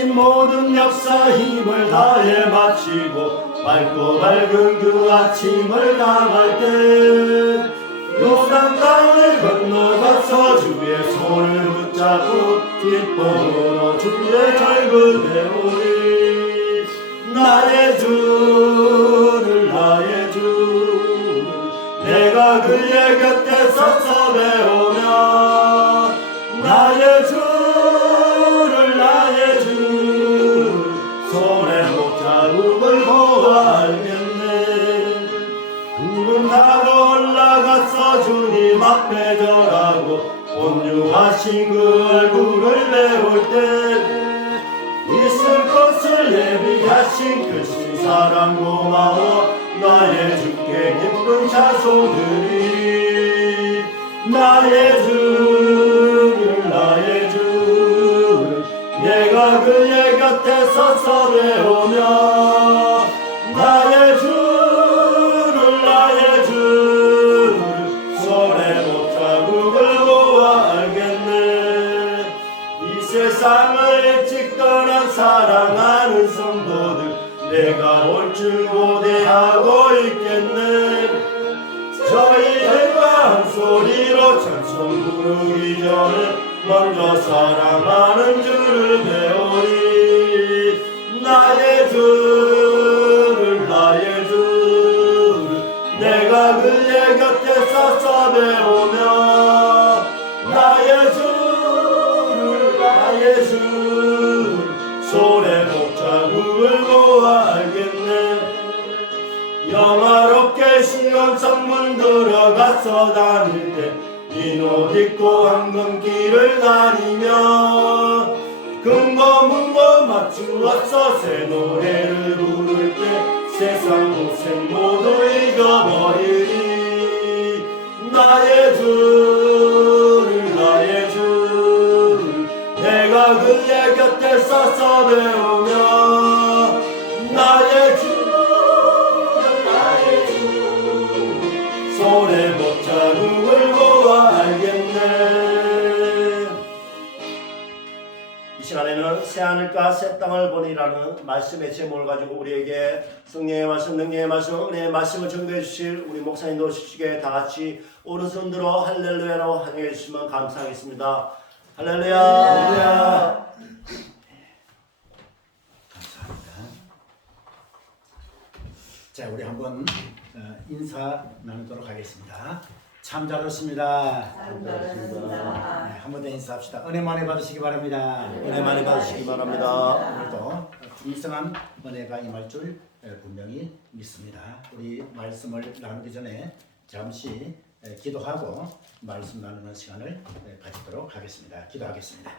이 모든 역사 힘을 다해 마치고 맑고 밝은 그 아침을 향할 때 요단강을 건너가서 주의 손을 붙잡고 기쁨으로 주의 절을 배우리. 나의 주를 나의 주 내가 그의 곁에 서서 배우며 나의 주를 나의 주 손에 못자국을 보아 알겠네. 구름 타고 올라가서 주님 앞에 절하고 온유하신 그 얼굴을 배울 때 있을 것을 예비하신 그 신사랑 고마워 나의 주께 기쁜 자손들이. 나의 주를 나의 주 내가 그의 곁에 서서 배우며 나의 주를 나의 주 손에 못자국을 보아 알겠네. 이 세상을 일찍 떠난 사랑하는 성도들 내가 올 줄 고대하고 있겠네. 저희들과 한 소리로 찬송 부르기 전에 먼저 사랑하는 주를 배우리. 나의 주를 나의 주를 내가 그의 곁에 서서 배우며 나의 주를 나의 주를 손에 못자국을 보아 알겠네. 영화롭게 시온 성문 들어가서 다닐 때 흰 옷 입고 황금길을 다니며 금고 문고 맞추어서 새 노래를 부를 때 세상 고생 모두 잊어버리리. 나의 주를 나의 주를 내가 그의 곁에 서서 배우며 나의 주를 나의 주 손에 못자국을 보아 알겠네. 이 시간에는 새하늘과 새 땅을 보니라는 말씀의 제목을 가지고 우리에게 성령의 말씀, 능력의 말씀, 은혜의 말씀을 전도해 주실 우리 목사님도 오시기에 다 같이 오른손 들어 할렐루야로 환영해 주시면 감사하겠습니다. 할렐루야. 할렐루야. 감사합니다. 자, 우리 한번 인사 나누도록 하겠습니다. 참 잘 오셨습니다. 참 잘하셨습니다. 네, 한 번 더 인사합시다. 은혜 많이 받으시기 바랍니다. 은혜 많이 받으시기 바랍니다. 오늘도 풍성한 은혜가 임할 줄 분명히 믿습니다. 우리 말씀을 나누기 전에 잠시 기도하고 말씀 나누는 시간을 가지도록 하겠습니다. 기도하겠습니다.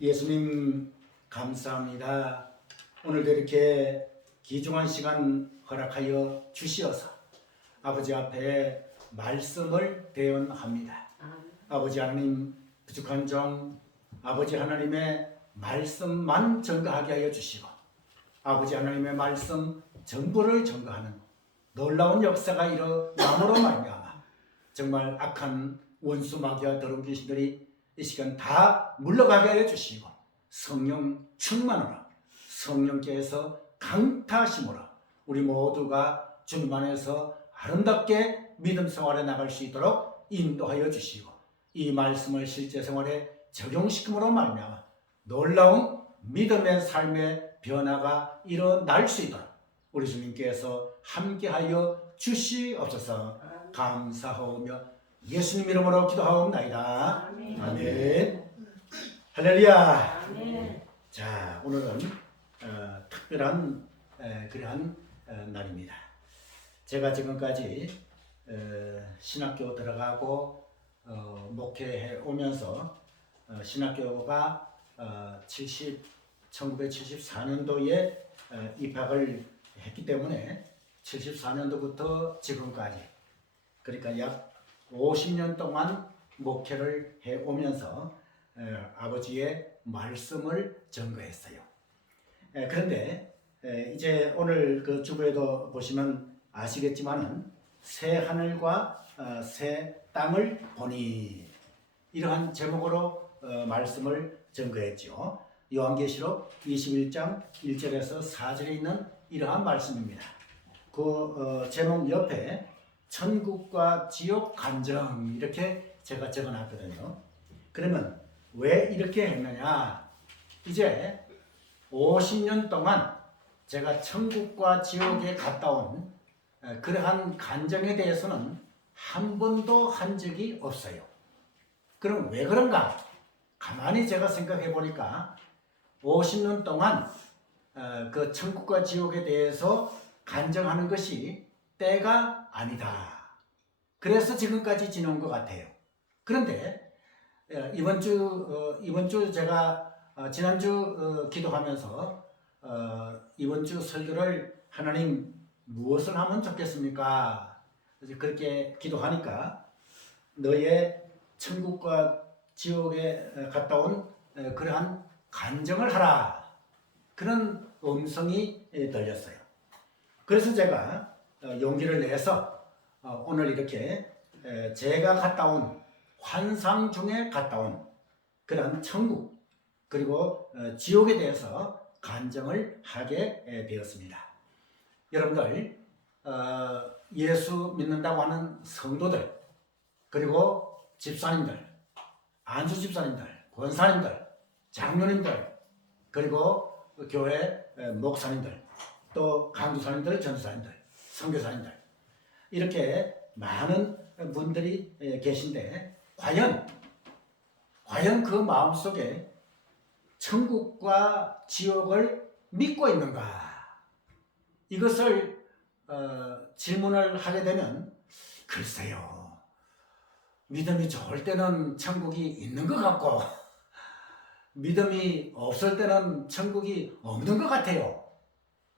예수님 감사합니다. 오늘도 이렇게 귀중한 시간 허락하여 주시어서 아버지 앞에 말씀을 대언합니다. 아버지 하나님, 부족한 종 아버지 하나님의 말씀만 전가하게 하여 주시고 아버지 하나님의 말씀 전부를 전가하는 놀라운 역사가 일어남으로 말미암아 정말 악한 원수 마귀와 더러운 귀신들이 이 시간 다 물러가게 하여 주시고 성령 충만으로 성령께서 강타하심으로 우리 모두가 주님 안에서 아름답게 믿음 생활에 나갈 수 있도록 인도하여 주시고 이 말씀을 실제 생활에 적용시킴으로 말미암아 놀라운 믿음의 삶의 변화가 일어날 수 있도록 우리 주님께서 함께하여 주시옵소서. 감사하오며 예수님 이름으로 기도하옵나이다. 아멘. 아멘. 할렐루야. 아멘. 자, 오늘은 특별한 그러한 날입니다. 제가 지금까지 신학교 들어가고 목회해 오면서 신학교가 1974년도에 입학을 했기 때문에 74년도부터 지금까지 그러니까 약 50년 동안 목회를 해 오면서 아버지의 말씀을 전거했어요. 그런데 이제 오늘 그 주부에도 보시면 아시겠지만은 새 하늘과 새 땅을 보니 이러한 제목으로 말씀을 전거했죠. 요한계시록 21장 1절에서 4절에 있는 이러한 말씀입니다. 그 제목 옆에 천국과 지옥 간정 이렇게 제가 적어놨거든요. 그러면 왜 이렇게 했느냐? 이제 50년 동안 제가 천국과 지옥에 갔다 온 그러한 간정에 대해서는 한 번도 한 적이 없어요. 그럼 왜 그런가? 가만히 제가 생각해 보니까 50년 동안 그 천국과 지옥에 대해서 간정하는 것이 때가 아니다. 그래서 지금까지 지내온 것 같아요. 그런데 이번 주 제가 지난주 기도하면서 이번 주 설교를 하나님 무엇을 하면 좋겠습니까? 그렇게 기도하니까 너의 천국과 지옥에 갔다 온 그러한 간정을 하라. 그런 음성이 들렸어요. 그래서 제가 용기를 내서 오늘 이렇게 제가 갔다 온 환상 중에 갔다 온 그런 천국 그리고 지옥에 대해서 간정을 하게 되었습니다. 여러분들 예수 믿는다고 하는 성도들 그리고 집사님들, 안수 집사님들, 권사님들, 장로님들 그리고 교회 목사님들 또 강도사님들, 전도사님들, 선교사님들 이렇게 많은 분들이 계신데 과연 그 마음속에 천국과 지옥을 믿고 있는가? 이것을 질문을 하게 되면 글쎄요. 믿음이 좋을 때는 천국이 있는 것 같고 믿음이 없을 때는 천국이 없는 것 같아요.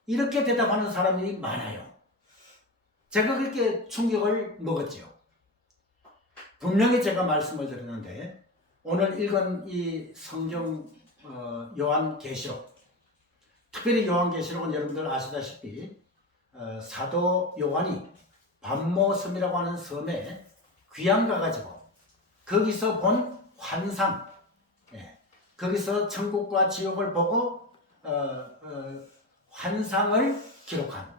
이렇게 대답하는 사람이 많아요. 제가 그렇게 충격을 먹었죠. 분명히 제가 말씀을 드렸는데 오늘 읽은 이 성경 요한계시록 특별히 요한계시록은 여러분들 아시다시피 사도 요한이 반모섬이라고 하는 섬에 귀양 가가지고 거기서 본 환상 거기서 천국과 지옥을 보고 환상을 기록한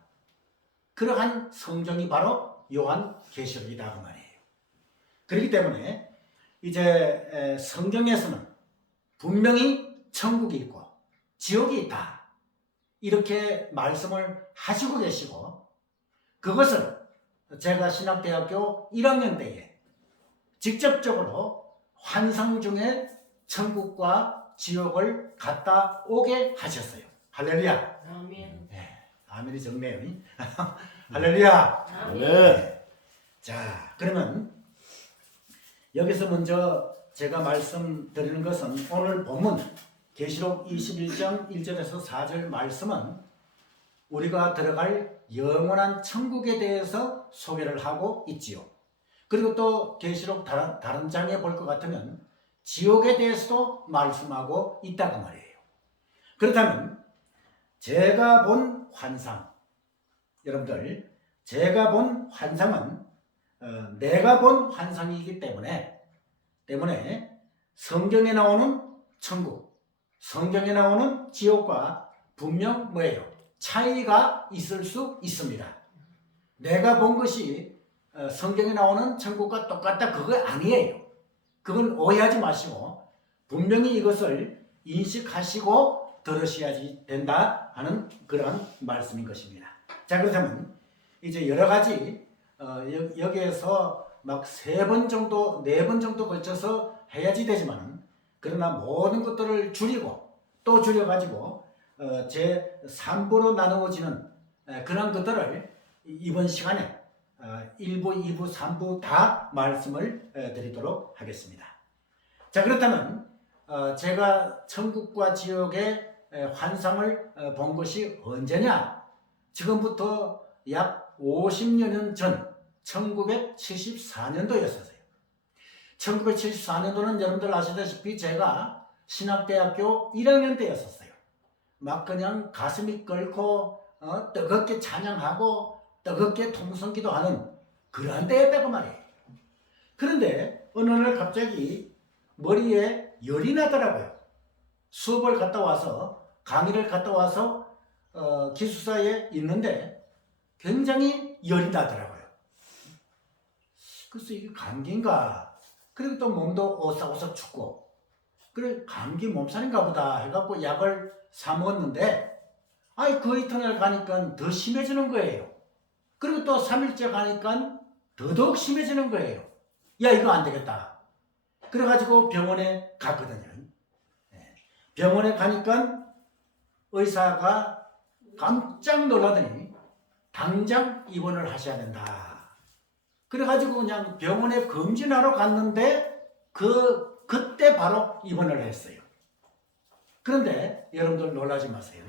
그러한 성경이 바로 요한계시록이다 그 말이에요. 그렇기 때문에 이제 성경에서는 분명히 천국이 있고 지옥이 있다 이렇게 말씀을 하시고 계시고 그것을 제가 신학대학교 1학년 때에 직접적으로 환상 중에 천국과 지옥을 갔다 오게 하셨어요. 할렐루야. 아멘. 아멘이 적네요. 할렐루야. 아멘. 자, 그러면 여기서 먼저 제가 말씀드리는 것은 오늘 본문 계시록 21장 1절에서 4절 말씀은 우리가 들어갈 영원한 천국에 대해서 소개를 하고 있지요. 그리고 또 계시록 다른 장에 볼 것 같으면 지옥에 대해서도 말씀하고 있다고 말이에요. 그렇다면 제가 본 환상, 여러분들 제가 본 환상은 내가 본 환상이기 때문에 성경에 나오는 천국, 성경에 나오는 지옥과 분명 뭐예요? 차이가 있을 수 있습니다. 내가 본 것이 성경에 나오는 천국과 똑같다 그거 아니에요. 그건 오해하지 마시고 분명히 이것을 인식하시고 들으셔야지 된다 하는 그런 말씀인 것입니다. 자, 그렇다면 이제 여러 가지 여기에서 막 3번 정도, 4번 정도 걸쳐서 해야지 되지만 그러나 모든 것들을 줄이고 또 줄여가지고 제 3부로 나누어지는 그런 것들을 이번 시간에 1부, 2부, 3부 다 말씀을 드리도록 하겠습니다. 자, 그렇다면 제가 천국과 지옥의 환상을 본 것이 언제냐? 지금부터 약 50년 전 1974년도였어요. 1974년도는 여러분들 아시다시피 제가 신학대학교 1학년 때였었어요. 막 그냥 가슴이 끓고 뜨겁게 찬양하고 뜨겁게 통성기도하는 그런 때였다고 말이에요. 그런데 어느 날 갑자기 머리에 열이 나더라고요. 수업을 갔다 와서 강의를 갔다 와서 기숙사에 있는데 굉장히 열이 나더라고요. 그래서 이게 감기인가? 그리고 또 몸도 오싹오싹 춥고 그래 감기 몸살인가 보다 해갖고 약을 사 먹었는데 아이 그 이튿날 가니까 더 심해지는 거예요. 그리고 또 3일째 가니까 더더욱 심해지는 거예요. 야 이거 안 되겠다. 그래가지고 병원에 갔거든요. 병원에 가니까 의사가 깜짝 놀라더니 당장 입원을 하셔야 된다. 그래가지고 그냥 병원에 검진하러 갔는데 그때 바로 입원을 했어요. 그런데 여러분들 놀라지 마세요.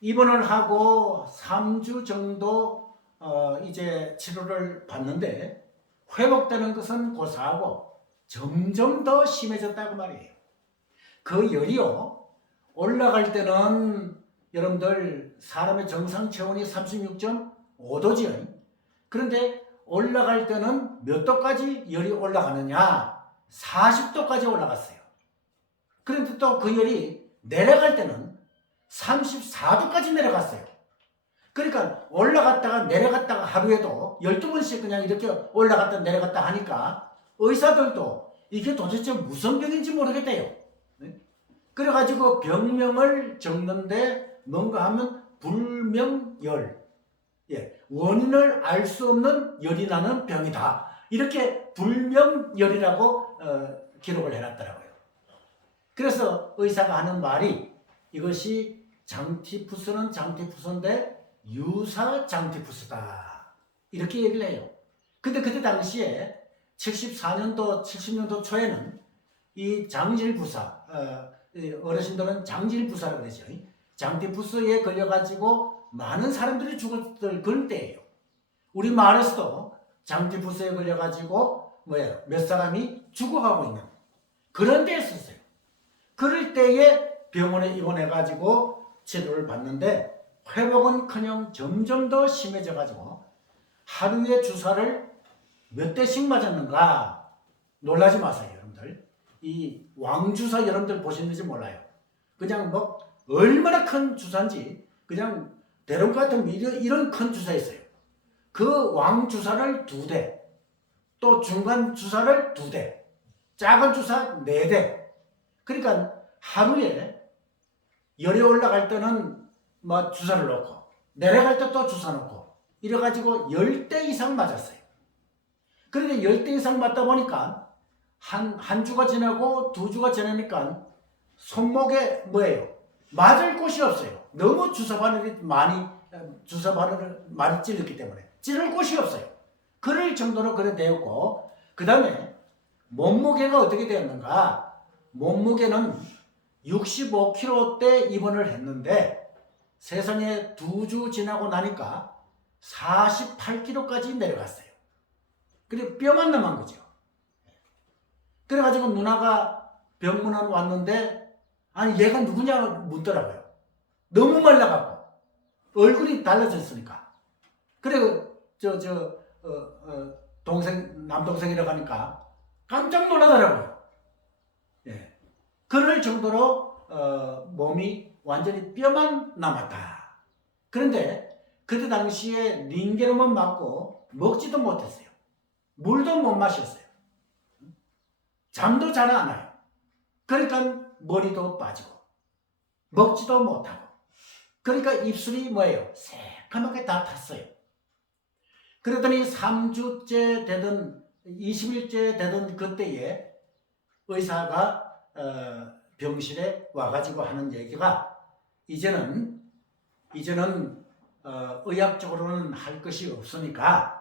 입원을 하고 3주 정도 이제 치료를 받는데 회복되는 것은 고사하고 점점 더 심해졌다고 말이에요. 그 열이요 올라갈 때는 여러분들 사람의 정상 체온이 36.5도지요. 그런데 올라갈 때는 몇 도까지 열이 올라가느냐? 40도까지 올라갔어요. 그런데 또 그 열이 내려갈 때는 34도까지 내려갔어요. 그러니까 올라갔다가 내려갔다가 하루에도 12번씩 그냥 이렇게 올라갔다 내려갔다 하니까 의사들도 이게 도대체 무슨 병인지 모르겠대요. 그래가지고 병명을 적는데 뭔가 하면 불명열, 원인을 알 수 없는 열이 나는 병이다. 이렇게 불명열이라고 기록을 해놨더라고요. 그래서 의사가 하는 말이 이것이 장티푸스는 장티푸스인데 유사 장티푸스다. 이렇게 얘기를 해요. 근데 그때 당시에 74년도, 70년도 초에는 이 장질부사, 어르신들은 장질부사라고 그러죠. 장티푸스에 걸려가지고 많은 사람들이 죽었을 그런 때예요. 우리 마을에서도 장티푸스에 걸려가지고 몇 사람이 죽어가고 있는 그런 때였었어요. 그럴 때에 병원에 입원해가지고 치료를 받는데 회복은커녕 점점 더 심해져가지고 하루에 주사를 몇 대씩 맞았는가 놀라지 마세요, 여러분들. 이 왕주사 여러분들 보셨는지 몰라요. 그냥 뭐 얼마나 큰 주사인지 그냥 대롱 같은 이런 큰 주사였어요. 그 왕주사를 2대, 또 중간 주사를 2대, 작은 주사 4대. 그러니까 하루에 열이 올라갈 때는 뭐 주사를 놓고 내려갈 때 또 주사 놓고 이래가지고 10대 이상 맞았어요. 그런데 10대 이상 맞다 보니까 한 주가 지나고 2주가 지나니까 손목에 맞을 곳이 없어요. 너무 주사바늘을 많이 찔렀기 때문에 찌를 곳이 없어요. 그럴 정도로 그래 되었고, 그 다음에 몸무게가 어떻게 되었는가? 몸무게는 65kg 때 입원을 했는데 세상에 2주 지나고 나니까 48kg까지 내려갔어요. 그리고 뼈만 남은 거죠. 그래가지고 누나가 병문안 왔는데 아니 얘가 누구냐 묻더라고요. 너무 말라갖고 얼굴이 달라졌으니까. 그리고 남동생이라고 하니까 깜짝 놀라더라고요. 그럴 정도로 몸이 완전히 뼈만 남았다. 그런데 그때 당시에 링겔만 맞고 먹지도 못했어요. 물도 못 마셨어요. 잠도 잘 안 와요. 그러니까 머리도 빠지고 먹지도 못하고 그러니까 입술이 새까맣게 다 탔어요. 그러더니 3주째 되던 20일째 되던 그때에 의사가 병실에 와가지고 하는 얘기가 이제는 의학적으로는 할 것이 없으니까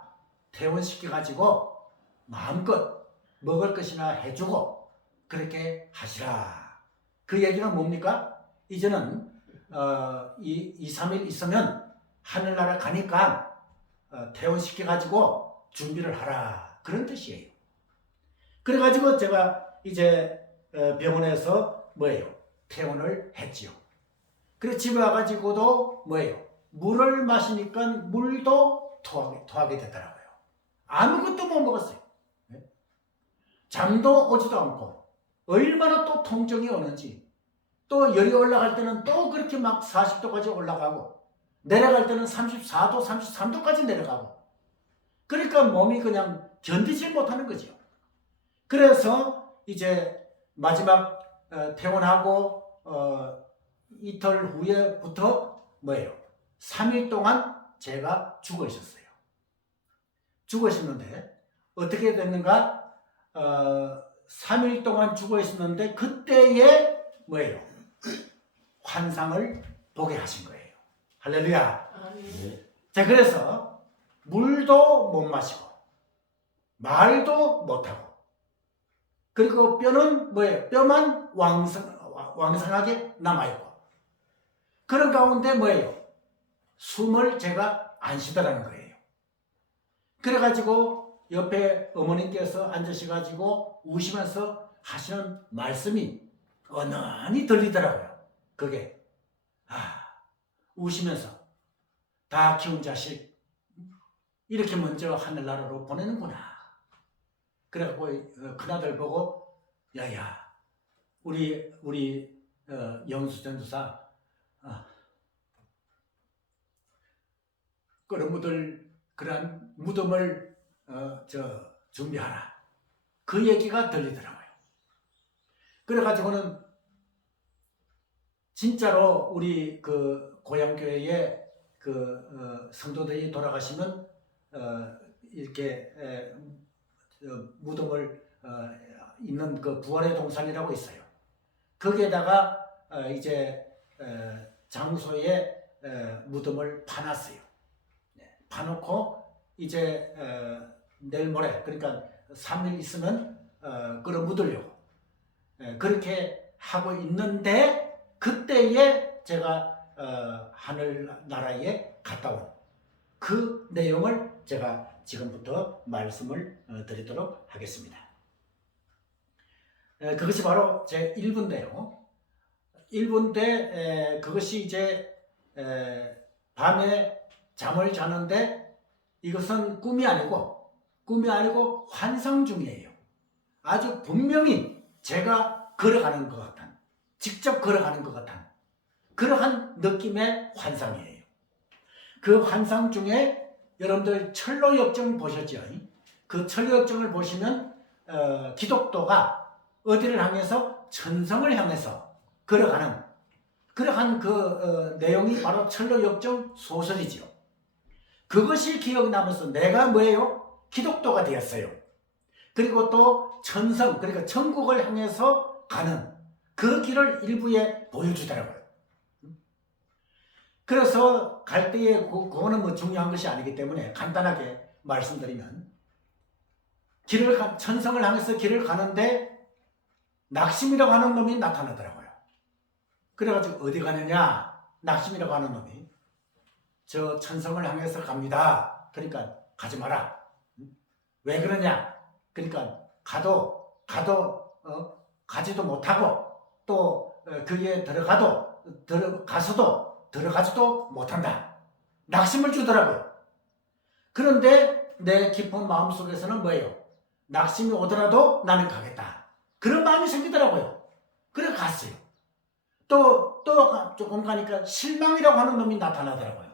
퇴원시켜가지고 마음껏 먹을 것이나 해주고 그렇게 하시라. 그 얘기는 뭡니까? 이제는 2, 3일 있으면 하늘나라 가니까 퇴원시켜가지고 준비를 하라. 그런 뜻이에요. 그래가지고 제가 이제 병원에서 퇴원을 했지요. 그래서 집에 와가지고도 물을 마시니까 물도 토하게 되더라고요. 아무것도 못 먹었어요. 잠도 오지도 않고 얼마나 또 통증이 오는지 또 열이 올라갈 때는 또 그렇게 막 40도까지 올라가고 내려갈 때는 34도, 33도까지 내려가고 그러니까 몸이 그냥 견디질 못하는 거죠. 그래서 이제 마지막 퇴원하고 이틀 후에부터 뭐예요? 3일 동안 제가 죽어 있었어요. 죽어 있었는데 어떻게 됐는가? 3일 동안 죽어 있었는데 그때에 뭐예요? 환상을 보게 하신 거예요. 할렐루야. 자, 그래서 물도 못 마시고 말도 못하고 그리고 뼈는 뭐예요? 뼈만 왕성하게 남아있고 그런 가운데 뭐예요? 숨을 제가 안 쉬더라는 거예요. 그래가지고 옆에 어머님께서 앉으셔가지고 우시면서 하시는 말씀이 어난히 들리더라고요. 그게 우시면서 다 키운 자식 이렇게 먼저 하늘나라로 보내는구나. 그래갖고 큰아들 보고 야야 우리 영수 전도사 끌어묻을 그런 무덤을 준비하라. 그 얘기가 들리더라고요. 그래가지고는 진짜로 우리 그 고향교회에 그 성도들이 돌아가시면 이렇게 무덤을 있는 그 부활의 동산이라고 있어요. 거기에다가 이제 장소에 무덤을 파놨어요. 파놓고 이제 내일 모레 그러니까 3일 있으면 끌어묻으려고 그렇게 하고 있는데 그때에 제가 하늘나라에 갔다 온 그 내용을 제가 지금부터 말씀을 드리도록 하겠습니다. 그것이 바로 제 1부인데요. 1부인데 그것이 이제 밤에 잠을 자는데 이것은 꿈이 아니고 환상 중이에요. 아주 분명히 제가 걸어가는 것 같은 직접 걸어가는 것 같은 그러한 느낌의 환상이에요. 그 환상 중에 여러분들 철로역정 보셨죠? 그 철로역정을 보시면 기독도가 어디를 향해서 천성을 향해서 걸어가는 그러한 그 내용이 바로 철로역정 소설이죠. 그것이 기억이 남아서 내가 뭐예요? 기독도가 되었어요. 그리고 또 천성 그러니까 천국을 향해서 가는 그 길을 일부에 보여주더라고요. 그래서 갈 때에 그거는 뭐 중요한 것이 아니기 때문에 간단하게 말씀드리면 천성을 향해서 길을 가는데 낙심이라고 하는 놈이 나타나더라고요. 그래가지고 어디 가느냐? 낙심이라고 하는 놈이 저 천성을 향해서 갑니다. 그러니까 가지 마라. 왜 그러냐? 그러니까 가지도 못하고 또 거기에 들어가서도 들어가지도 못한다. 낙심을 주더라고요. 그런데 내 깊은 마음속에서는 뭐예요? 낙심이 오더라도 나는 가겠다. 그런 마음이 생기더라고요. 그래 갔어요. 또 조금 가니까 실망이라고 하는 놈이 나타나더라고요.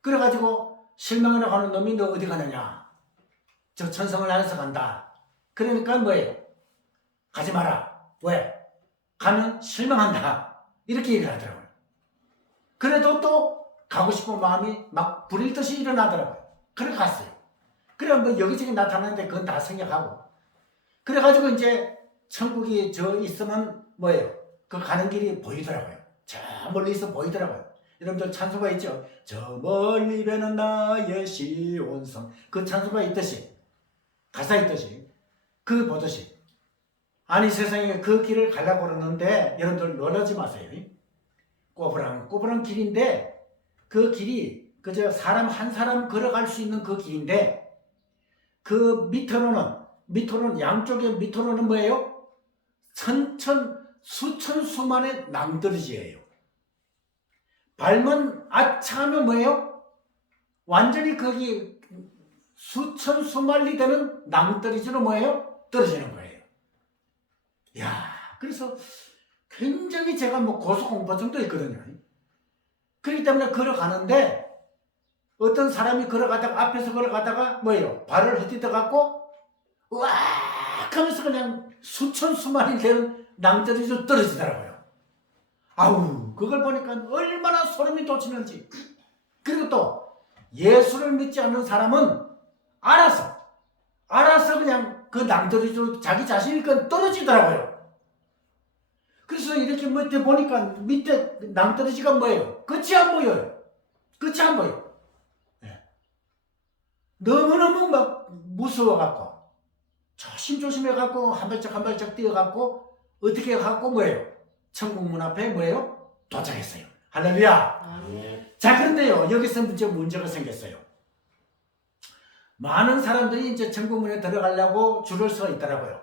그래가지고 실망이라고 하는 놈이 너 어디 가느냐? 저 천성을 향해서 간다. 그러니까 뭐예요? 가지 마라. 왜? 가면 실망한다. 이렇게 얘기를 하더라고요. 그래도 또 가고 싶은 마음이 막 불일 듯이 일어나더라고요. 그래 갔어요. 그래 뭐 여기저기 나타나는데 그건 다 생략하고 그래가지고 이제 천국이 저 있으면 뭐예요? 그 가는 길이 보이더라고요. 저 멀리서 보이더라고요. 여러분들 찬송가 있죠? 저 멀리 배는 나의 시온성 그 찬송가 있듯이 가사 있듯이 그 보듯이 아니 세상에 그 길을 가려고 그러는데 여러분들 놀라지 마세요. 꼬부랑 길인데 그 길이 그저 사람 한 사람 걸어갈 수 있는 그 길인데 그 밑으로는 양쪽에 밑으로는 뭐예요? 수천 수만의 낭떠러지예요. 발만 아차하면 뭐예요? 완전히 거기 수천 수만리 되는 낭떠러지로 뭐예요? 떨어지는 거예요. 야, 그래서 굉장히 제가 뭐 고소공포증도 있거든요. 그렇기 때문에 걸어가는데 어떤 사람이 걸어가다가 앞에서 걸어가다가 뭐예요? 발을 헛디뎌 갖고 으악 하면서 그냥 수천 수만이 되는 낭떠러지로 떨어지더라고요. 아우 그걸 보니까 얼마나 소름이 돋치는지. 그리고 또 예수를 믿지 않는 사람은 알아서 그냥 그 낭떠러지로 자기 자신이 그 떨어지더라고요. 그래서 이렇게 밑에 보니까 밑에 낭떠러지가 뭐예요? 끝이 안 보여요. 끝이 안 보여. 네. 너무너무 막 무서워갖고 조심조심해갖고 한 발짝 한 발짝 뛰어갖고 어떻게 해갖고 뭐예요? 천국 문 앞에 뭐예요? 도착했어요. 할렐루야. 아멘. 자 그런데요 여기서 이제 문제가 생겼어요. 많은 사람들이 이제 천국 문에 들어가려고 줄을 서 있더라고요.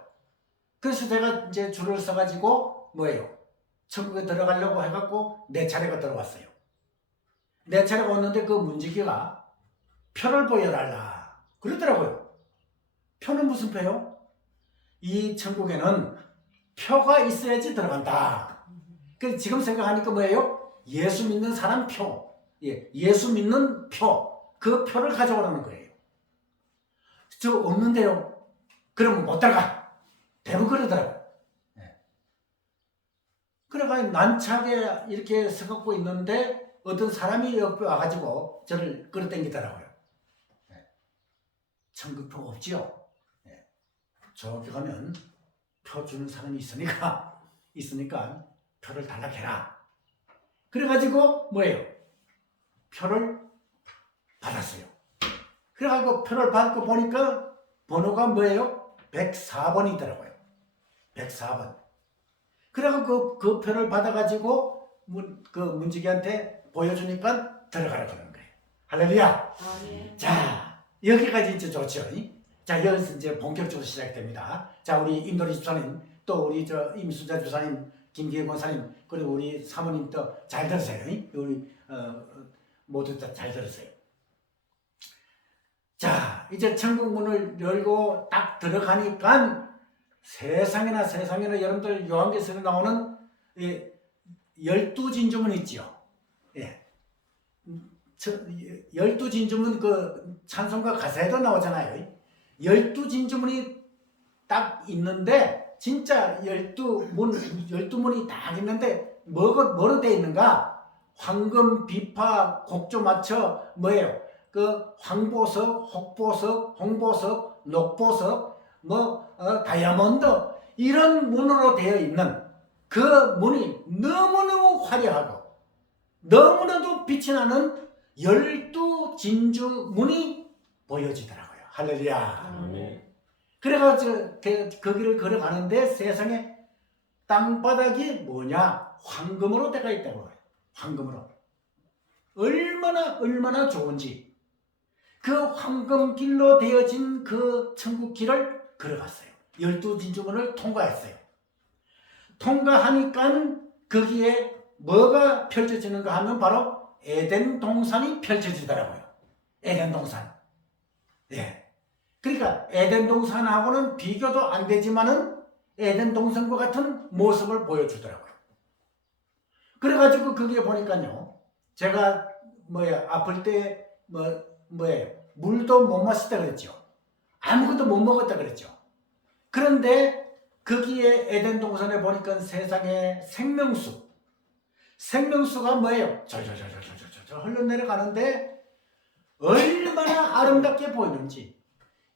그래서 제가 이제 줄을 서가지고 뭐예요? 천국에 들어가려고 해갖고 내 차례가 들어왔어요. 내 차례가 왔는데 그 문지기가 표를 보여달라 그러더라고요. 표는 무슨 표요? 이 천국에는 표가 있어야지 들어간다. 그래서 지금 생각하니까 뭐예요? 예수 믿는 사람 표, 예수 믿는 표, 그 표를 가져오라는 거예요. 저 없는데요. 그러면 못 들어가. 대부분 그러더라고요. 그래가지고 난차게 이렇게 서갖고 있는데 어떤 사람이 옆에 와가지고 저를 끌어당기더라고요. 천국표 없지요? 저기 가면 표 주는 사람이 있으니까 표를 달라해라. 그래가지고 뭐예요? 표를 받았어요. 그래가지고 표를 받고 보니까 번호가 뭐예요? 104번이더라고요. 104번. 그래가지고 그 표를 받아가지고 그 문지기한테 보여주니까 들어가라 그러는 거예요. 할렐루야. 아멘. 자 여기까지 이제 좋죠. 자 여기서 이제 본격적으로 시작됩니다. 자 우리 임도리 집사님 또 우리 임수자 주사님 김기혜 권사님 그리고 우리 사모님 또 잘 들으세요. 우리 모두 다 잘 들으세요. 자 이제 천국 문을 열고 딱 들어가니까 세상에나 여러분들 요한계시록에 나오는 12진주문 있지요. 12진주문 그 찬송가 가사에도 나오잖아요. 12진주문이 딱 있는데 진짜 12문이 딱 있는데 뭐로 되어 있는가? 황금, 비파, 곡조 맞춰 뭐예요? 그 황보석, 혹보석, 홍보석, 녹보석, 다이아몬드 이런 문으로 되어 있는 그 문이 너무너무 화려하고 너무나도 빛이 나는 12진주문이 보여지더라고요. 할렐루야. 아멘. 그래가지고 거기를 걸어가는데 세상에 땅바닥이 뭐냐? 황금으로 되어 있다고 해요. 황금으로. 얼마나 좋은지 그 황금길로 되어진 그 천국길을 걸어갔어요. 12진주문을 통과했어요. 통과하니까 거기에 뭐가 펼쳐지는가 하면 바로 에덴 동산이 펼쳐지더라고요. 에덴 동산. 그러니까 에덴 동산하고는 비교도 안 되지만은 에덴 동산과 같은 모습을 보여주더라고요. 그래가지고 거기에 보니까요. 제가 아플 때 물도 못 마시다 그랬죠. 아무것도 못 먹었다 그랬죠. 그런데 거기에 에덴 동산에 보니까 세상에 생명수가 뭐예요? 저 흘러내려가는데 얼마나 아름답게 보이는지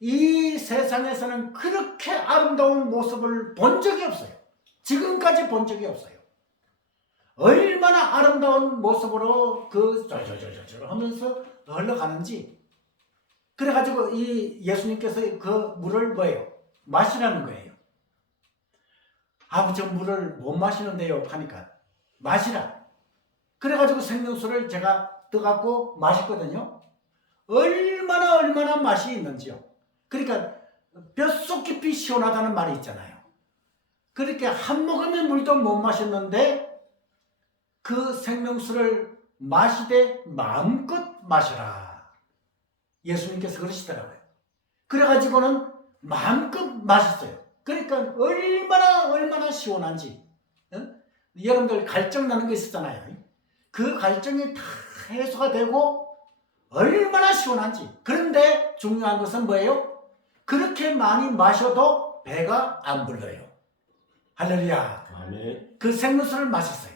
이 세상에서는 그렇게 아름다운 모습을 본 적이 없어요. 지금까지 본 적이 없어요. 얼마나 아름다운 모습으로 하면서 흘러가는지. 그래가지고 이 예수님께서 그 물을 마시라는 거예요. 저 물을 못 마시는데요 하니까 마시라. 그래가지고 생명수를 제가 떠갖고 마셨거든요. 얼마나 맛이 있는지요. 그러니까 뼛속 깊이 시원하다는 말이 있잖아요. 그렇게 한 모금의 물도 못 마셨는데 그 생명수를 마시되 마음껏 마시라. 예수님께서 그러시더라고요. 그래가지고는 마음껏 마셨어요. 그러니까 얼마나 시원한지 여러분들 갈증 나는 거 있었잖아요. 그 갈증이 다 해소가 되고 얼마나 시원한지. 그런데 중요한 것은 뭐예요? 그렇게 많이 마셔도 배가 안 불러요. 할렐루야. 아멘. 그 생명수를 마셨어요.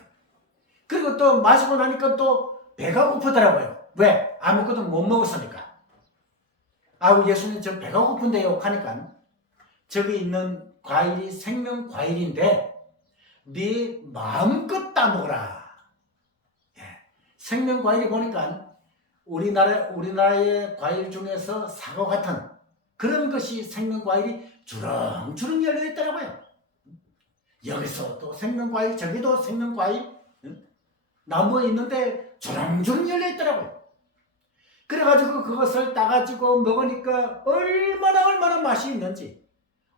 그리고 또 마시고 나니까 또 배가 고프더라고요. 왜? 아무것도 못 먹었으니까. 아우 예수님 저 배가 고픈데요 하니까 저기 있는 과일이 생명 과일인데 네 마음껏 따먹어라. 예. 생명 과일이 보니까 우리나라의 과일 중에서 사과 같은 그런 것이 생명 과일이 주렁주렁 열려 있더라고요. 여기서 또 생명 과일, 저기도 생명 과일, 나무에 있는데 주렁주렁 열려 있더라고요. 그래가지고 그것을 따가지고 먹으니까 얼마나 맛이 있는지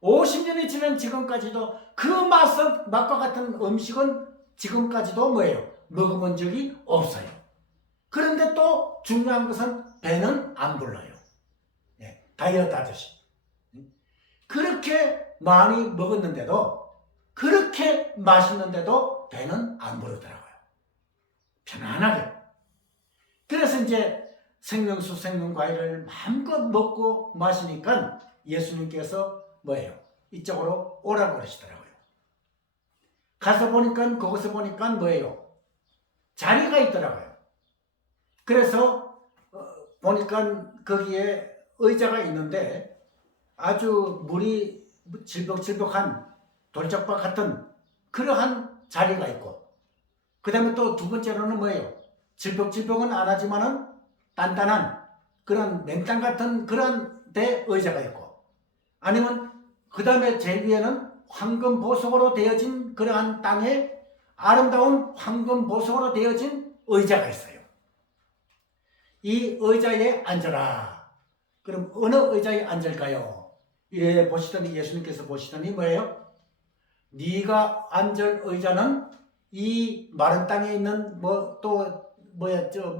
50년이 지난 지금까지도 그 맛과 같은 음식은 지금까지도 뭐예요? 먹어본 적이 없어요. 그런데 또 중요한 것은 배는 안 불러요. 예, 다이어트 하듯이. 그렇게 많이 먹었는데도 그렇게 맛있는데도 배는 안 부르더라고요. 편안하게. 그래서 이제 생명수, 생명과일을 마음껏 먹고 마시니까 예수님께서 뭐예요? 이쪽으로 오라고 그러시더라고요. 가서 보니까 그곳에 보니까 뭐예요? 자리가 있더라고요. 그래서 보니까 거기에 의자가 있는데 아주 물이 질퍽질퍽한 돌짝밭 같은 그러한 자리가 있고 그 다음에 또 두 번째로는 뭐예요? 질퍽질퍽은 안 하지만은 단단한 그런 냉땅 같은 그런 데 의자가 있고 아니면 그 다음에 제일 위에는 황금 보석으로 되어진 그러한 땅에 아름다운 황금 보석으로 되어진 의자가 있어요. 이 의자에 앉아라. 그럼 어느 의자에 앉을까요? 이래 보시더니 예수님께서 보시더니 뭐예요? 네가 앉을 의자는 이 마른 땅에 있는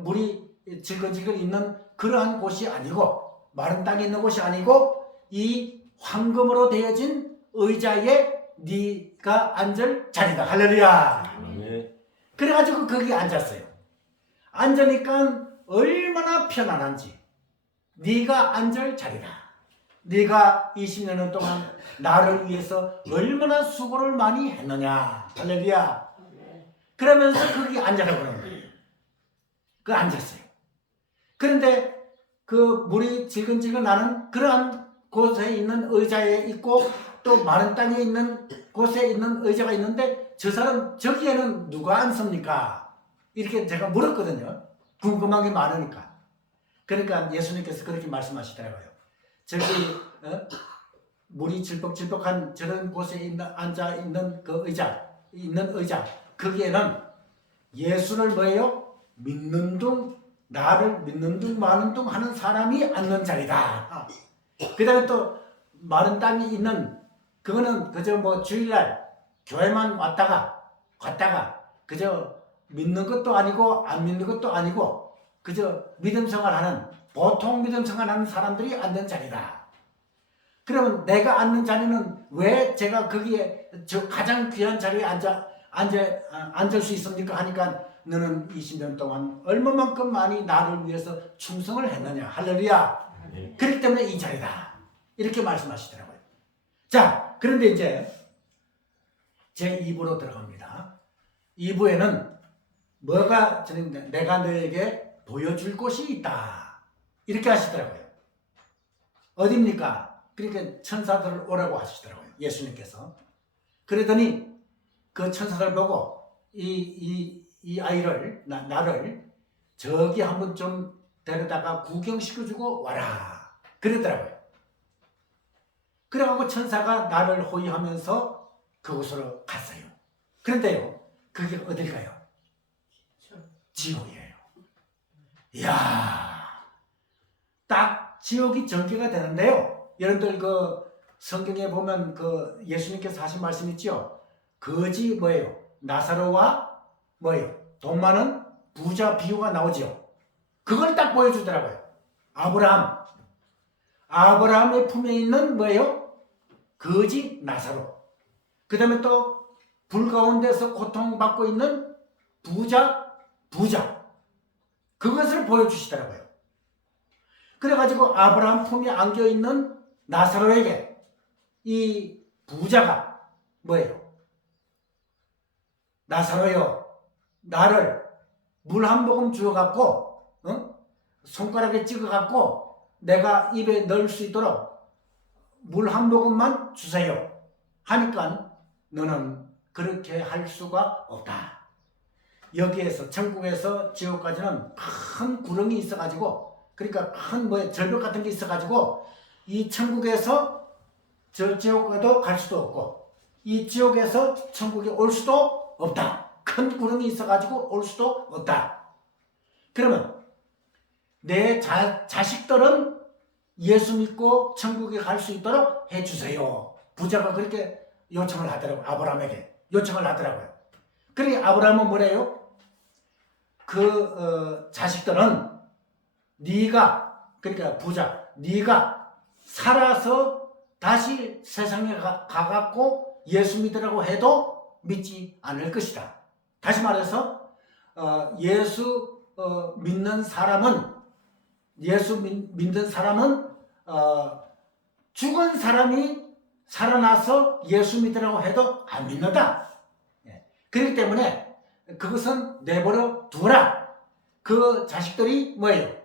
물이 질근질근 있는 그러한 곳이 아니고 마른 땅에 있는 곳이 아니고 이 황금으로 되어진 의자에 네가 앉을 자리다. 할렐루야. 아멘. 그래가지고 거기 앉았어요. 앉으니까 얼마나 편안한지. 네가 앉을 자리다. 네가 20년 동안 나를 위해서 얼마나 수고를 많이 했느냐. 할렐루야. 그러면서 거기 앉아라 그러는 거예요. 그 앉았어요. 그런데 그 물이 질근질근 나는 그러한 곳에 있는 의자에 있고 또 마른 땅에 있는 곳에 있는 의자가 있는데 저 사람 저기에는 누가 앉습니까? 이렇게 제가 물었거든요. 궁금한 게 많으니까. 그러니까 예수님께서 그렇게 말씀하시더라고요. 저기 물이 질퍽질퍽한 저런 곳에 앉아 있는 그 의자 거기에는 예수를 뭐예요? 믿는 둥 나를 믿는 둥 마는 둥 하는 사람이 앉는 자리다. 그 다음에 또 마른 땅이 있는 그거는 그저 뭐 주일날 교회만 왔다가 갔다가 그저 믿는 것도 아니고 안 믿는 것도 아니고 그저 믿음 생활하는 보통 믿음 생활하는 사람들이 앉는 자리다. 그러면 내가 앉는 자리는 왜 제가 거기에 저 가장 귀한 자리에 앉을 수 있습니까? 하니까 너는 20년 동안 얼마만큼 많이 나를 위해서 충성을 했느냐. 할렐루야. 그렇기 때문에 이 자리다. 이렇게 말씀하시더라고요. 자, 그런데 이제 제 2부로 들어갑니다. 2부에는 뭐가 내가 너에게 보여줄 곳이 있다. 이렇게 하시더라고요. 어디입니까? 그러니까 천사들을 오라고 하시더라고요. 예수님께서. 그러더니 그 천사들 보고 이 아이를 나를 저기 한번 좀 데려다가 구경시켜주고 와라. 그러더라고요. 그래가지고 천사가 나를 호위하면서 그곳으로 갔어요. 그런데요, 그게 어딜까요? 지옥이에요. 이야, 딱 지옥이 전개가 되는데요. 여러분들 그 성경에 보면 그 예수님께서 하신 말씀 있죠? 거지 뭐예요? 나사로와 뭐예요? 돈 많은 부자 비유가 나오죠. 그걸 딱 보여주더라고요. 아브라함의 품에 있는 뭐예요? 거지 나사로. 그 다음에 또 불 가운데서 고통받고 있는 부자 그것을 보여주시더라고요. 그래가지고 아브라함 품에 안겨있는 나사로에게 이 부자가 뭐예요? 나사로여, 나를 물 한 모금 주어갖고 손가락에 찍어갖고 내가 입에 넣을 수 있도록 물 한 모금만 주세요 하니까 너는 그렇게 할 수가 없다. 여기에서 천국에서 지옥까지는 큰 구렁이 있어가지고, 그러니까 큰 절벽 같은 게 있어가지고 이 천국에서 저 지옥에도 갈 수도 없고 이 지옥에서 천국에 올 수도 없다. 큰 구렁이 있어가지고 올 수도 없다. 그러면 내 자식들은 예수 믿고 천국에 갈 수 있도록 해주세요. 부자가 그렇게 요청을 하더라고요. 아브라함에게 요청을 하더라고요. 그러니 아브라함은 뭐래요? 자식들은 네가, 그러니까 부자, 네가 살아서 다시 세상에 가갖고 예수 믿으라고 해도 믿지 않을 것이다. 다시 말해서 예수 믿는 사람은 죽은 사람이 살아나서 예수 믿으라고 해도 안 믿는다. 그렇기 때문에 그것은 내버려 두라. 그 자식들이 뭐예요?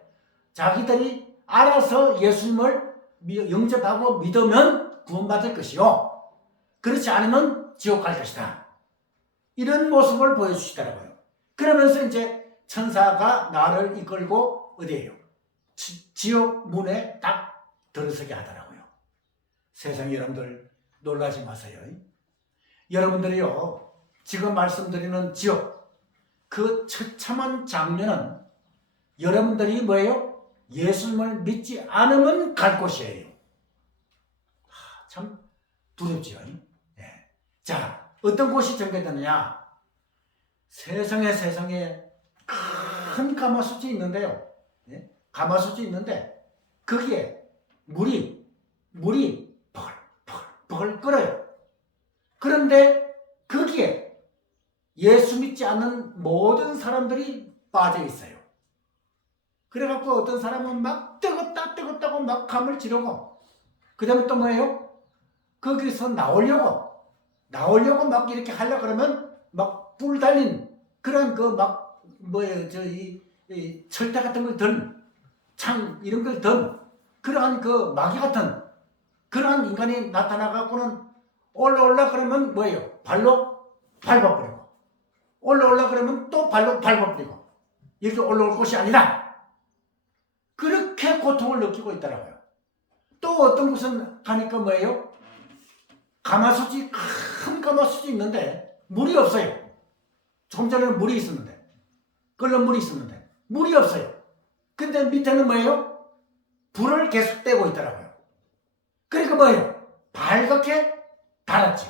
자기들이 알아서 예수님을 영접하고 믿으면 구원받을 것이요, 그렇지 않으면 지옥 갈 것이다. 이런 모습을 보여주시더라고요. 그러면서 이제 천사가 나를 이끌고 어디에요? 지옥 문에 딱 들어서게 하더라고요. 세상 여러분들 놀라지 마세요. 여러분들이요, 지금 말씀드리는 지옥, 그 처참한 장면은 여러분들이 뭐예요? 예수님을 믿지 않으면 갈 곳이에요. 참 두렵지요. 네. 자, 어떤 곳이 전개되느냐? 세상에 큰 가마솥이 있는데요. 네? 가마솥이 있는데 거기에 물이 펄펄 끓어요. 그런데 거기에 예수 믿지 않는 모든 사람들이 빠져 있어요. 그래갖고 어떤 사람은 막 뜨겁다고 막 감을 지르고, 그 다음에 또 뭐예요? 거기서 나오려고 막 이렇게 하려고 그러면 막 불 달린 그런 이 철대 같은 걸 든, 창 이런 걸 든 그러한 그 마귀 같은 그러한 인간이 나타나갖고는 올라올라 그러면 뭐예요? 발로 밟아버리고, 올라올라 그러면 또 발로 밟아버리고, 이렇게 올라올 곳이 아니다. 그렇게 고통을 느끼고 있더라고요. 또 어떤 곳은 가니까 뭐예요? 가마솥이, 큰 가마솥이 있는데 물이 없어요. 조금 전에는 물이 있었는데, 끓는 물이 있었는데 물이 없어요. 근데 밑에는 뭐예요? 불을 계속 떼고 있더라고요. 그러니까 뭐예요? 밝게 달았죠.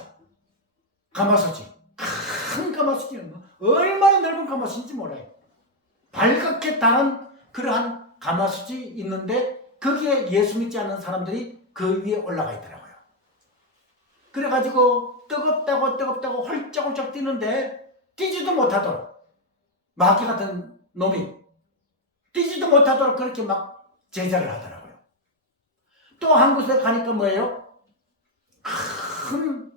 가마솥이, 큰 가마솥이, 얼마나 넓은 가마솥인지 몰라요. 밝게 달은 그러한 가마솥이 있는데 거기에 예수 믿지 않는 사람들이 그 위에 올라가 있더라고요. 그래가지고 뜨겁다고 홀짝홀짝 뛰는데 뛰지도 못하도록, 마귀 같은 놈이 뛰지도 못하도록 그렇게 막 제자를 하더라고요. 또 한 곳에 가니까 뭐예요? 큰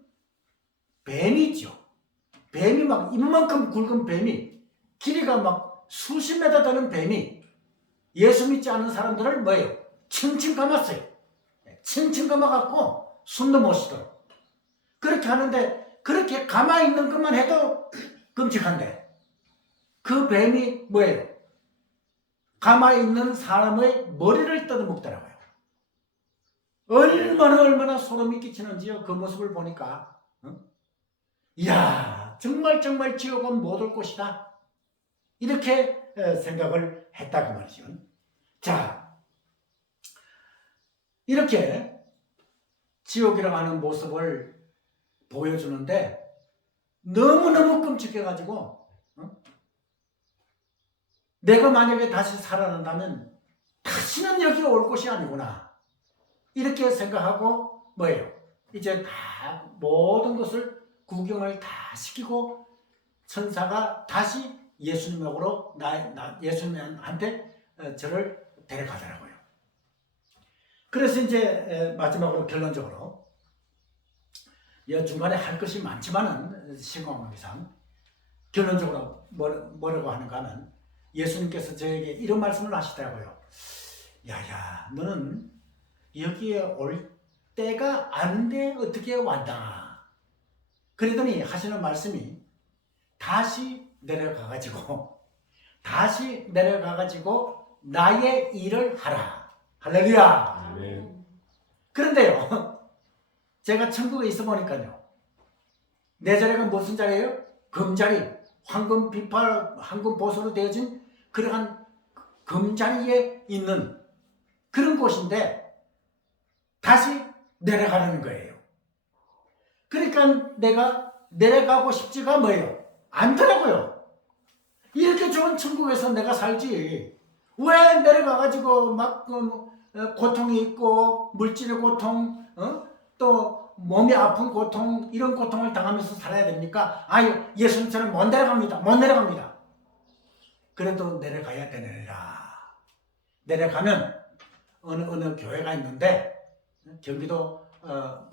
뱀이 있죠. 뱀이 막 이만큼 굵은 뱀이, 길이가 막 수십 메다 되는 뱀이 예수 믿지 않는 사람들을 뭐예요? 칭칭 감았어요. 칭칭 감아갖고 숨도 못 쉬도록 그렇게 하는데, 그렇게 감아 있는 것만 해도 끔찍한데 그 뱀이 뭐예요? 감아 있는 사람의 머리를 뜯어먹더라고요. 얼마나 소름이 끼치는지요. 그 모습을 보니까 이야, 정말 지옥은 못 올 곳이다, 이렇게 생각을 했다고 말이죠. 자, 이렇게 지옥이라고 하는 모습을 보여주는데 너무너무 끔찍해가지고 내가 만약에 다시 살아난다면 다시는 여기 올 곳이 아니구나, 이렇게 생각하고 뭐예요? 이제 다 모든 것을 구경을 다 시키고 천사가 다시 예수님으로 예수님한테 저를 데려가더라고요. 그래서 이제 마지막으로 결론적으로 중간에 할 것이 많지만은 시간 관계상 결론적으로 뭐라고 하는가 하면 예수님께서 저에게 이런 말씀을 하시더라고요. 야야, 너는 여기에 올 때가 아는데 어떻게 왔나? 그러더니 하시는 말씀이 다시 내려가가지고 나의 일을 하라. 할렐루야. 아멘. 그런데요, 제가 천국에 있어 보니까요, 내 자리가 무슨 자리예요? 금자리, 황금 비팔, 황금 보소로 되어진 그러한 금자리에 있는 그런 곳인데 다시 내려가는 거예요. 그러니까 내가 내려가고 싶지가 뭐예요? 않더라고요. 이렇게 좋은 천국에서 내가 살지 왜 내려가가지고 막 고통이 있고 물질의 고통, 또 몸이 아픈 고통, 이런 고통을 당하면서 살아야 됩니까? 아유, 예수님처럼 못 내려갑니다. 그래도 내려가야 되느니라. 내려가면 어느 교회가 있는데, 경기도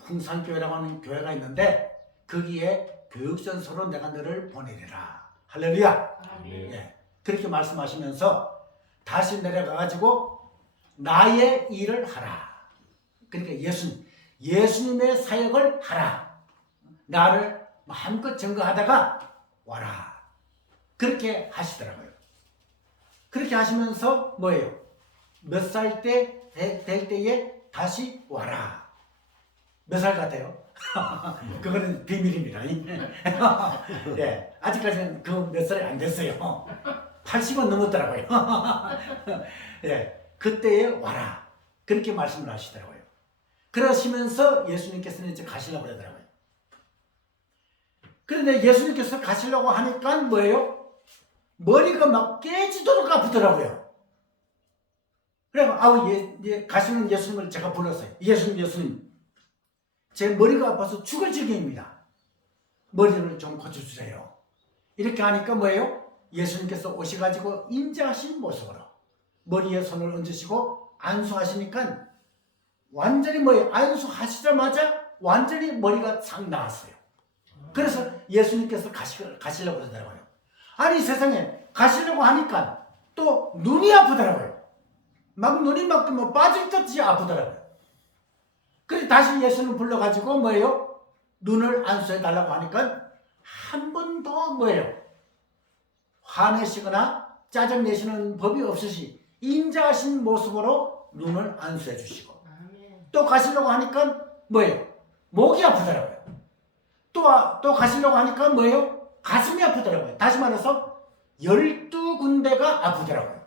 풍산교회라고 하는 교회가 있는데 거기에 교육전소로 내가 너를 보내리라. 할렐루야. 아멘. 예, 그렇게 말씀하시면서 다시 내려가가지고 나의 일을 하라. 그러니까 예수님의 사역을 하라. 나를 마음껏 증거하다가 와라. 그렇게 하시더라고요. 그렇게 하시면서 뭐예요? 몇 살 때 될 때에 다시 와라. 몇 살 같아요? 그거는 비밀입니다. 예, 아직까지는 그 몇 살이 안 됐어요. 80은 넘었더라고요. 예, 그때에 와라. 그렇게 말씀을 하시더라고요. 그러시면서 예수님께서는 이제 가시려고 그러더라고요. 그런데 예수님께서 가시려고 하니까 뭐예요? 머리가 막 깨지도록 아프더라고요. 그래서 가시는 예수님을 제가 불렀어요. 예수님, 제 머리가 아파서 죽을 지경입니다. 머리를 좀 고쳐주세요. 이렇게 하니까 뭐예요? 예수님께서 오셔가지고 인자하신 모습으로 머리에 손을 얹으시고 안수하시니까 완전히 뭐예요? 안수하시자마자 완전히 머리가 싹 나왔어요. 그래서 예수님께서 가시려고 그러더라고요. 아니 세상에 가시려고 하니까 또 눈이 아프더라고요. 막 눈이 막 뭐 빠질 듯이 아프더라고요. 그래서 다시 예수님 불러가지고 뭐예요? 눈을 안수해 달라고 하니까 한 번 더 뭐예요? 화내시거나 짜증내시는 법이 없으시 인자하신 모습으로 눈을 안수해 주시고 또 가시려고 하니까 뭐예요? 목이 아프더라고요. 또 가시려고 하니까 뭐예요? 가슴이 아프더라고요. 다시 말해서 12군데가 아프더라고요.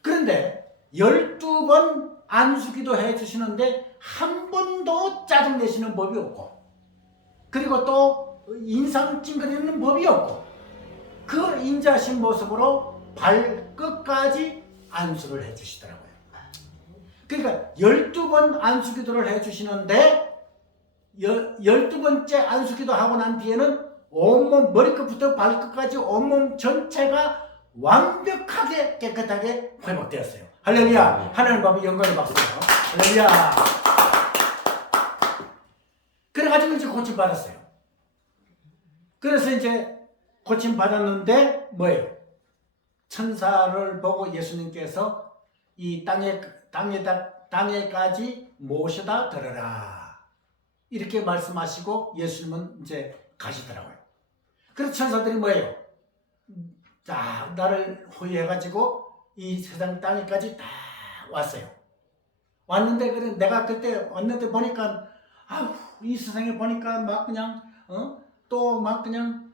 그런데 12번 안수기도 해주시는데 한 번도 짜증내시는 법이 없고 그리고 또 인상 찡그리는 법이 없고 그 인자하신 모습으로 발끝까지 안수를 해주시더라고요. 그러니까 12번 안수기도를 해주시는데 12번째 안수기도 하고 난 뒤에는 온몸 머리끝부터 발끝까지 온몸 전체가 완벽하게 깨끗하게 회복되었어요. 할렐루야. 하나님 아버지 영광을 받습니다. 할렐루야. 그래가지고 이제 고침받았어요. 그래서 이제 고침받았는데 뭐예요? 천사를 보고 예수님께서 이 땅에까지 모셔다 들어라. 이렇게 말씀하시고 예수님은 이제 가시더라고요. 그래서 천사들이 뭐예요? 자, 나를 호위해가지고 이 세상 땅에까지 다 왔어요. 왔는데 그래 내가 그때 왔는데 보니까 이 세상에 보니까 막 그냥 또 막 그냥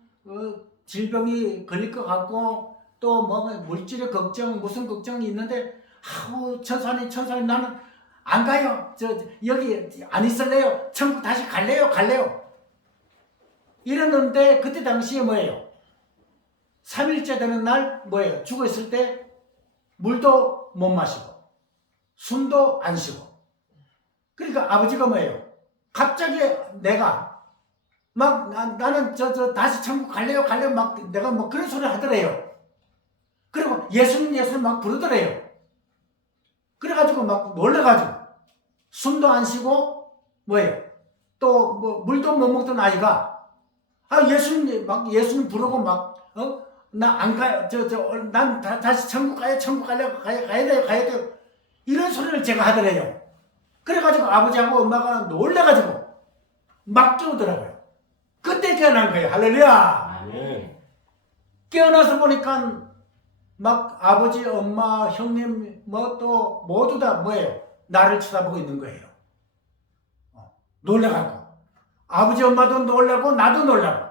질병이 걸릴 것 같고 또 뭐 물질의 걱정 무슨 걱정이 있는데 천사님 나는 안 가요. 여기 안 있을래요. 천국 다시 갈래요. 이랬는데 그때 당시에 뭐예요? 3일째 되는 날 뭐예요? 죽었을 때 물도 못 마시고 숨도 안 쉬고 그러니까 아버지가 뭐예요? 갑자기 내가 막 나는 다시 천국 갈래요 막 내가 뭐 그런 소리 하더래요. 그리고 예수님 막 부르더래요. 그래가지고 막 놀래가지고 숨도 안 쉬고 뭐예요? 또 뭐 물도 못 먹던 아이가 예수님 부르고 막 나 안 가요. 난 다시 천국 가요. 가야 돼요. 이런 소리를 제가 하더래요. 그래가지고 아버지하고 엄마가 놀래가지고 막 깨우더라고요. 그때 깨어난 거예요. 할렐루야. 아멘. 깨어나서 보니까 막 아버지, 엄마, 형님 뭐 또 모두 다 뭐예요? 나를 쳐다보고 있는 거예요. 놀래가지고 아버지, 엄마도 놀라고 나도 놀라고.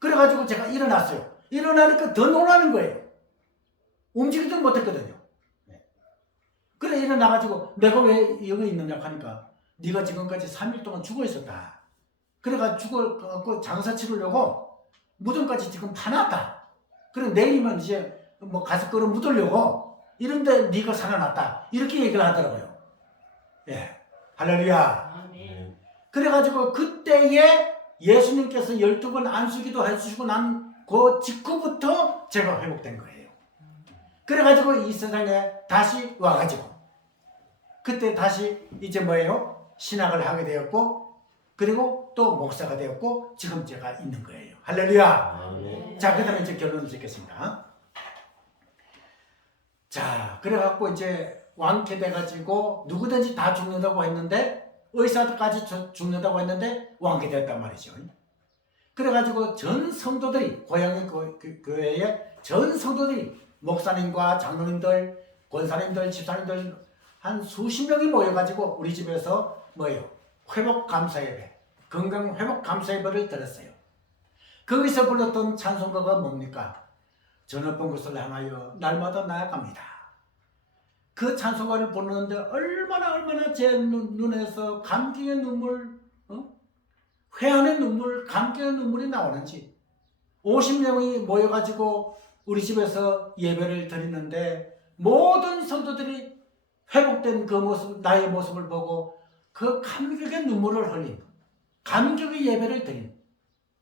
그래가지고 제가 일어났어요. 일어나니까 더 놀라는 거예요. 움직이지도 못했거든요. 그래 일어나가지고 내가 왜 여기 있느냐 하니까 네가 지금까지 3일 동안 죽어 있었다. 그래가 죽어 장사 치르려고 무덤까지 지금 파놨다. 그래 내일이면 이제 뭐 가서 끌어 묻으려고 이런데 네가 살아났다. 이렇게 얘기를 하더라고요. 예, 할렐루야. 아멘. 그래가지고 그때에 예수님께서 12번 안수기도 해주시고 난 그 직후부터 제가 회복된 거예요. 그래가지고 이 세상에 다시 와가지고 그때 다시 이제 뭐예요? 신학을 하게 되었고 그리고 또 목사가 되었고 지금 제가 있는 거예요. 할렐루야. 아멘. 자, 그 다음에 이제 결론을 짓겠습니다. 자, 그래갖고 이제 완쾌돼가지고 누구든지 다 죽는다고 했는데 의사까지 죽는다고 했는데 완쾌됐단 말이죠. 그래가지고 전 성도들이 고향의 교회에 전 성도들이 목사님과 장로님들, 권사님들, 집사님들 한 수십 명이 모여가지고 우리 집에서 뭐예요? 회복 감사 예배, 건강 회복 감사 예배를 드렸어요. 거기서 불렀던 찬송가가 뭡니까? 저 높은 곳을 향하여 날마다 나아갑니다. 그 찬송가를 부르는데 얼마나 제 눈에서 감격의 눈물, 회한의 눈물, 감격의 눈물이 나오는지 50명이 모여가지고 우리 집에서 예배를 드리는데 모든 성도들이 회복된 그 모습, 나의 모습을 보고 그 감격의 눈물을 흘린 감격의 예배를 드린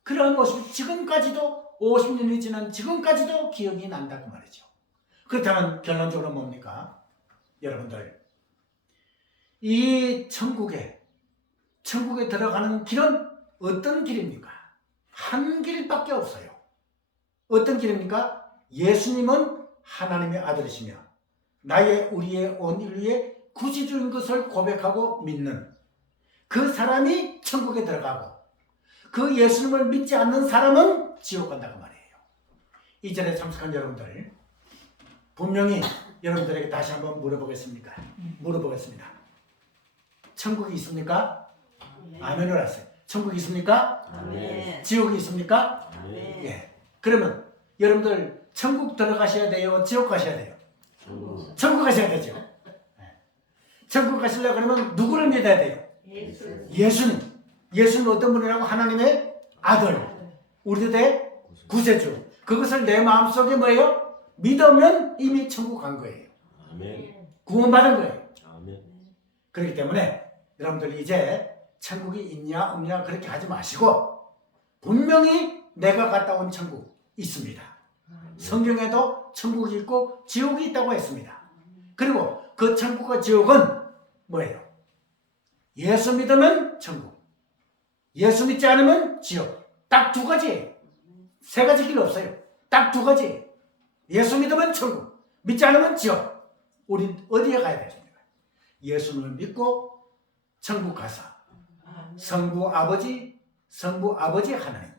그러한 모습이 지금까지도 50년이 지난 지금까지도 기억이 난다고 말이죠. 그렇다면 결론적으로 뭡니까? 여러분들 이 천국에 들어가는 길은 어떤 길입니까? 한 길밖에 없어요. 어떤 길입니까? 예수님은 하나님의 아들이시며 우리의 온 인류의 구주인 것을 고백하고 믿는 그 사람이 천국에 들어가고 그 예수님을 믿지 않는 사람은 지옥 간다고 말이에요. 이 자리에 참석한 여러분들 분명히 여러분들에게 다시 한번 물어보겠습니다. 천국이 있습니까? 아멘을 하세요. 천국이 있습니까? 아멘. 지옥이 있습니까? 아멘. 예. 그러면 여러분들 천국 들어가셔야 돼요? 지옥 가셔야 돼요? 천국 가셔야 되죠. 천국 가시려고 그러면 누구를 믿어야 돼요? 예수님. 예수는 어떤 분이라고? 하나님의 아들. 우리들의 구세주. 그것을 내 마음속에 뭐예요? 믿으면 이미 천국 간 거예요. 아멘. 구원받은 거예요. 아멘. 그렇기 때문에 여러분들 이제 천국이 있냐 없냐 그렇게 하지 마시고 분명히 내가 갔다 온 천국 있습니다. 성경에도 천국이 있고 지옥이 있다고 했습니다. 그리고 그 천국과 지옥은 뭐예요? 예수 믿으면 천국, 예수 믿지 않으면 지옥. 딱 두 가지예요. 세 가지 길 없어요. 딱 두 가지. 예수 믿으면 천국, 믿지 않으면 지옥. 우리 어디에 가야 되십니까? 예수님을 믿고 천국 가서 성부 아버지 하나님,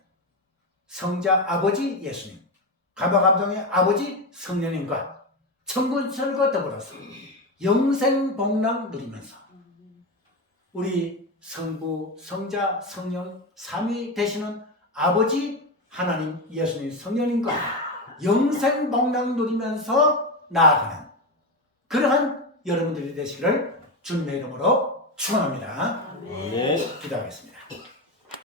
성자 아버지 예수님, 가바감동의 아버지 성령님과 천군설과 더불어서 영생복락 누리면서 우리 성부, 성자, 성령 삼위 되시는 아버지 하나님 예수님 성령님과 영생복락 누리면서 나아가는 그러한 여러분들이 되시기를 주님의 이름으로 축원합니다. 아멘. 기도하겠습니다.